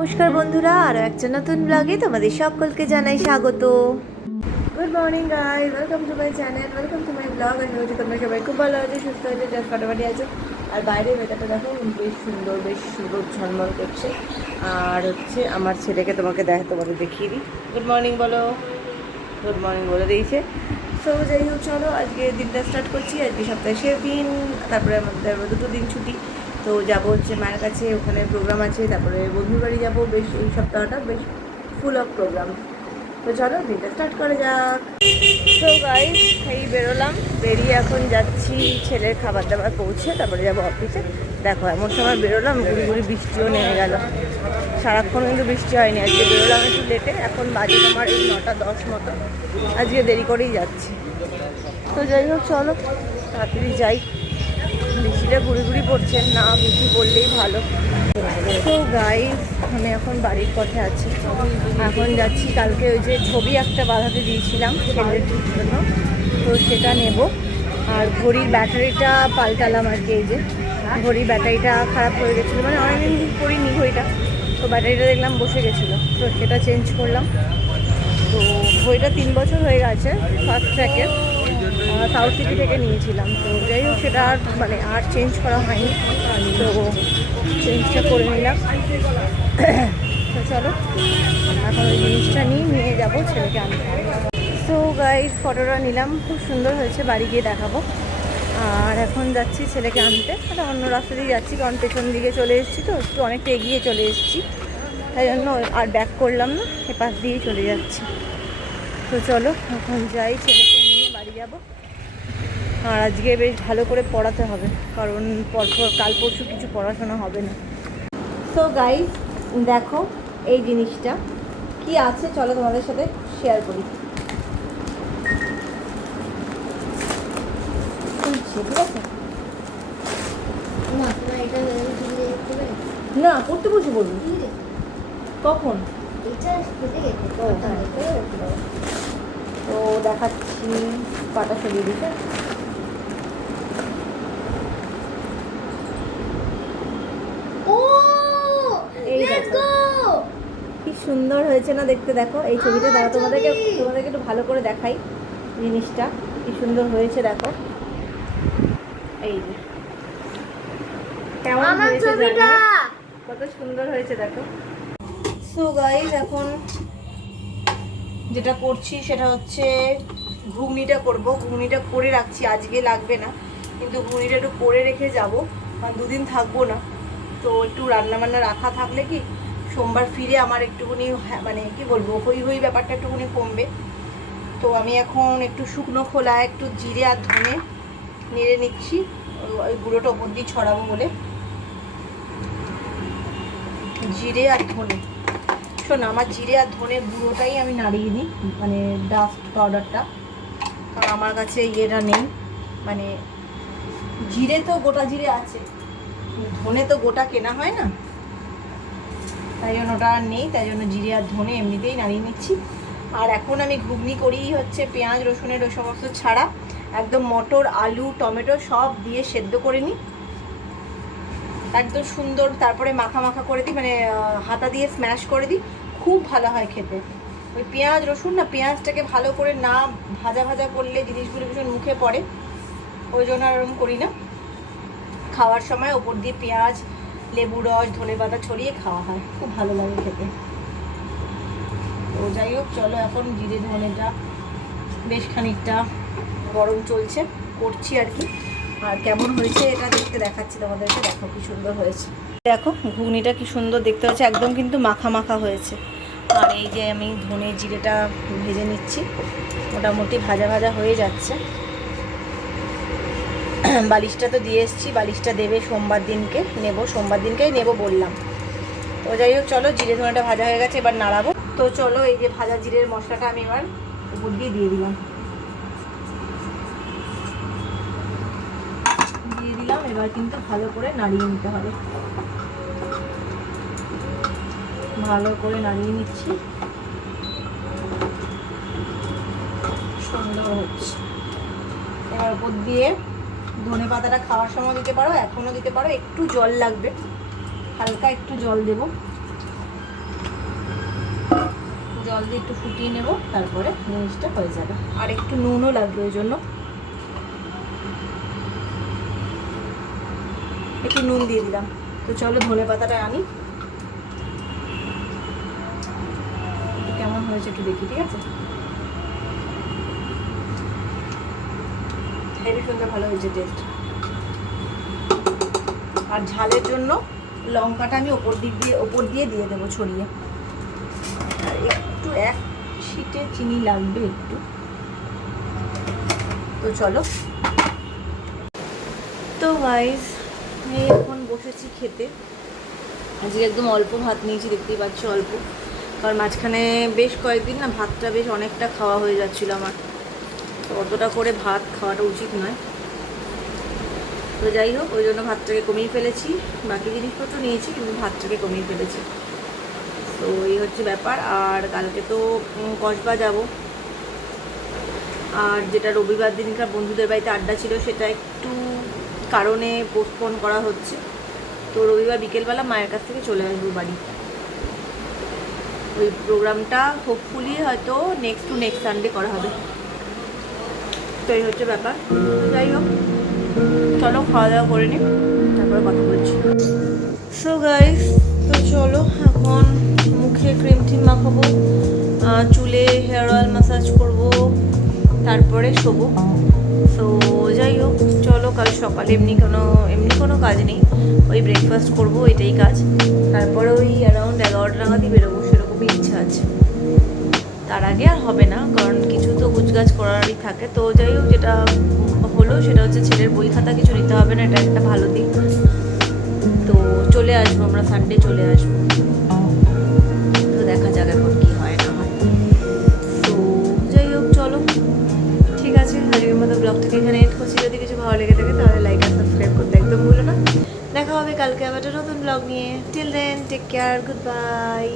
নমস্কার বন্ধুরা, আরও একটা নতুন ব্লগে তোমাদের সকলকে জানাই স্বাগত। Good morning guys, welcome to my channel, welcome to my blog. আমি বলছি তোমরা সবাই খুব ভালো আছো, সুস্থ হয়েছে, জাস্ট ফাটাফাটি আছো। আর বাইরে ওয়েদারটা দেখো, বেশ সুন্দর ঝলমল করছে। আর হচ্ছে আমার ছেলেকে তোমাদের দেখিয়ে দিই। গুড মর্নিং বলো, গুড মর্নিং বলে দিয়েছে। সো যাই হোক, চলো আজকে দিনটা স্টার্ট করছি। আজকে সপ্তাহে শেষ দিন, তারপরে আমাদের 2 দিন ছুটি। তো যাবো হচ্ছে মায়ের কাছে, ওখানে প্রোগ্রাম আছে, তারপরে বন্ধুর বাড়ি যাবো। বেশ এই সপ্তাহটা বেশ ফুল অফ প্রোগ্রাম। তো চলো দিনটা স্টার্ট করা যাক। তো গাইস, এই বেরোলাম, বেরিয়ে এখন যাচ্ছি ছেলের খাবার দাবার পৌঁছে, তারপরে যাবো অফিসে। দেখো এমন সময় বেরোলাম, গুড়ি বৃষ্টিও নেমে গেল। সারাক্ষণ কিন্তু বৃষ্টি হয়নি, আজকে বেরোলাম একটু লেটে। এখন বাজে তোমার এই 9:10 মতো, আজকে দেরি করেই যাচ্ছি। তো যাই হোক, চলো তাড়াতাড়ি যাই। বৃষ্টিটা গুড়ি পড়ছে না, বৃষ্টি পড়লেই ভালো। তো গাইস, আমি এখন বাড়ির পথে আছি, এখন যাচ্ছি। কালকে ওই যে ছবি একটা বাঁধাতে দিয়েছিলাম ছেলের জন্য, তো সেটা নেব। আর ঘড়ির ব্যাটারিটা পাল্টালাম আর কি। এই যে ঘড়ির ব্যাটারিটা খারাপ হয়ে গেছিলো, মানে অনেকদিন পরিনি ঘড়িটা, তো ব্যাটারিটা দেখলাম বসে গেছিলো, তো সেটা চেঞ্জ করলাম। তো ঘড়িটা 3 বছর হয়ে গেছে, ফার্স্ট ট্র্যাকের, সাউথ সিটি থেকে নিয়েছিলাম। তো যাই হোক, সেটা আর চেঞ্জ করা হয়নি, তো চেঞ্জটা করে নিলাম। তো চলো এখন ওই জিনিসটা নিয়ে যাবো ছেলেকে আনতে। তো গাইস, ফটোটা নিলাম, খুব সুন্দর হয়েছে, বাড়ি গিয়ে দেখাবো। আর এখন যাচ্ছি ছেলেকে আনতে। অন্য রাস্তা দিয়ে যাচ্ছি, কারণ পেছন দিকে চলে এসেছি, তো একটু অনেকটা এগিয়ে চলে এসেছি, তাই জন্য আর ব্যাক করলাম না, এ পাশ দিয়েই চলে যাচ্ছি। তো চলো এখন যাই, ছেলেকে নিয়ে বাড়ি যাব। আর আজকে বেশ ভালো করে পড়াতে হবে, কারণ কাল পরশু কিছু পড়াশোনা হবে না। সো গাইস, দেখো এই জিনিসটা কি আছে, চলো তোমাদের সাথে শেয়ার করি। ঠিক আছে, না পড়তে বসে বলবো কখন। তো দেখাচ্ছি, পাটা সরিয়ে দিতে। কি সুন্দর হয়েছে না দেখতে, দেখো এই ছবিটা। দেখো তোমাদেরকে একটু ভালো করে দেখাই জিনিসটা, কি সুন্দর হয়েছে দেখো। এই যে কেমন হয়েছে, কত সুন্দর হয়েছে দেখো। সো গাইস, এখন যেটা করছি সেটা হচ্ছে ঘুগনিটা করব। ঘুগনিটা করে রাখছি, আজকে লাগবে না, কিন্তু ঘুগনিটা একটু করে রেখে যাব, কারণ 2 দিন থাকবো না। তো একটু রান্নাবান্না রাখা থাকলে কি সোমবার ফিরে আমার একটুখানি মানে কি বলবো, হই ব্যাপারটা একটুখানি কমবে। তো আমি এখন একটু শুকনো খোলা, একটু জিরে আর ধনে নেড়ে নিচ্ছি, ওই গুঁড়োটা ওপর দিয়ে ছড়াবো বলে। জিরে আর ধনে, শোনো, আমার জিরে আর ধনের গুঁড়োটাই আমি নাড়িয়ে নিই, মানে ডাস্ট পাউডারটা, কারণ আমার কাছে ইয়েটা নেই, মানে জিরে তো গোটা জিরে আছে, ধনে তো গোটা কেনা হয় না, তাই জন্য ওটা আর নেই, তাই জন্য জিরে আর ধনে এমনিতেই নাড়িয়ে নিচ্ছি। আর এখন আমি ঘুগনি করি হচ্ছে পেঁয়াজ রসুনের ওই সমস্ত ছাড়া, একদম মটর আলু টমেটো সব দিয়ে সেদ্ধ করে নিই একদম সুন্দর, তারপরে মাখা করে দিই, মানে হাতা দিয়ে স্ম্যাশ করে দিই, খুব ভালো হয় খেতে। ওই পেঁয়াজ রসুন না, পেঁয়াজটাকে ভালো করে না ভাজা করলে জিনিসগুলো ভীষণ মুখে পড়ে, ওই জন্য আর ওরকম করি না। খাওয়ার সময় ওপর দিয়ে পেঁয়াজ, লেবু রস, ধনেপাতা ছড়িয়ে খাওয়া হয়, খুব ভালো লাগে খেতে। তো যাই হোক, চলো এখন জিরে ধনেটা বেশ খানিকটা গরম চলছে, করছি আর কি। আর কেমন হয়েছে এটা দেখাচ্ছি তোমাদেরকে, দেখো কি সুন্দর হয়েছে। দেখো ঘুগনিটা কি সুন্দর দেখতে হয়েছে, একদম কিন্তু মাখা হয়েছে। আর এই যে আমি ধনে জিরেটা ভেজে নিচ্ছি, মোটামুটি ভাজা হয়ে যাচ্ছে। বালিশটা তো দিয়ে এসেছি, বালিশটা দেবে সোমবার দিনকেই নেব বললাম। তো যাই হোক, চলো জিরে ধনেটা ভাজা হয়ে গেছে, এবার নাড়াবো। তো চলো এই যে ভাজা জিরের মশলাটা আমি এবার উপর দিয়ে দিলাম, এবার কিন্তু ভালো করে নাড়িয়ে নিতে হবে, ভালো করে নাড়িয়ে নিচ্ছি, সুন্দর হচ্ছে। এবার উপর দিয়ে ধনেপাতাটা খাওয়ার সময় দিতে পারো, এখনও দিতে পারো, একটু জল লাগবে, হালকা একটু জল দেব। জল দিয়ে একটু ফুটিয়ে নেব, তারপরে জিনিসটা হয়ে যাবে। আর একটু নুনও লাগবে, ওই জন্য একটু নুন দিয়ে দিলাম। তো চলো ধনে পাতাটা আনি, কেমন হয়েছে একটু দেখি, ঠিক আছে? হেভি সুন্দর, ভালো হয়েছে টেস্ট। আর ঝালের জন্য লঙ্কাটা আমি ওপর দিয়ে দিয়ে দেবো ছড়িয়ে। আর একটু এক ছিটে চিনি লাগবে একটু। তো চলো। তো গাইস আমি এখন বসেছি খেতে। আজকে একদম অল্প ভাত নিয়েছি, দেখতেই পাচ্ছি অল্প, কারণ মাঝখানে বেশ কয়েকদিন না ভাতটা বেশ অনেকটা খাওয়া হয়ে যাচ্ছিলো আমার। তো অতটা করে ভাত খাওয়াটা উচিত নয়। তো যাই হোক, ওই জন্য ভাতটাকে কমিয়ে ফেলেছি। বাকি জিনিসপত্র নিয়েছি, কিন্তু ভাতটাকে কমিয়ে ফেলেছি। তো এই হচ্ছে ব্যাপার। আর কালকে তো কসবা যাব। আর যেটা রবিবার দিনকার বন্ধুদের বাড়িতে আড্ডা ছিল, সেটা একটু কারণে পোস্টপোন করা হচ্ছে। তো রবিবার বিকেলবেলা মায়ের কাছ থেকে চলে আসবো বাড়ি। ওই প্রোগ্রামটা হোপফুলি হয়তো নেক্সট সানডে করা হবে। তো এই হচ্ছে ব্যাপার। যাই হোক, চলো খাওয়া দাওয়া করে নিই, তারপরে কথা বলছি। সো গাইস, তো চলো এখন মুখে ক্রিম টিম মাখাবো, চুলে হেয়ার অয়েল ম্যাসাজ করবো, তারপরে শোবো। সো যাই হোক, চলো। কাল সকালে এমনি কোনো কাজ নেই, ওই ব্রেকফাস্ট করবো, এটাই কাজ। তারপরে ওই অ্যারাউন্ড 11টা নাগাদই বেরোবো, সেরকমই ইচ্ছা আছে। তার আগে আর হবে না, কারণ কিছু তো গুছগাছ করারই থাকে। তো যাই হোক, যেটা হলো সেটা হচ্ছে ছেলের বই খাতা কিছু নিতে হবে না, এটা একটা ভালো দিক। তো চলে আসবো আমরা, সানডে চলে আসবো। তো দেখা যাক এখন কি হয় না হয়। তো যাই হোক, চলো ঠিক আছে। আজকের মতো ব্লগটাকে এখানে এড করছি। যদি কিছু ভালো লেগে থাকে তাহলে লাইক আর সাবস্ক্রাইব করতে একদম ভুলো না। দেখা হবে কালকে আবার একটা নতুন ব্লগ নিয়ে। Till then take care, good by.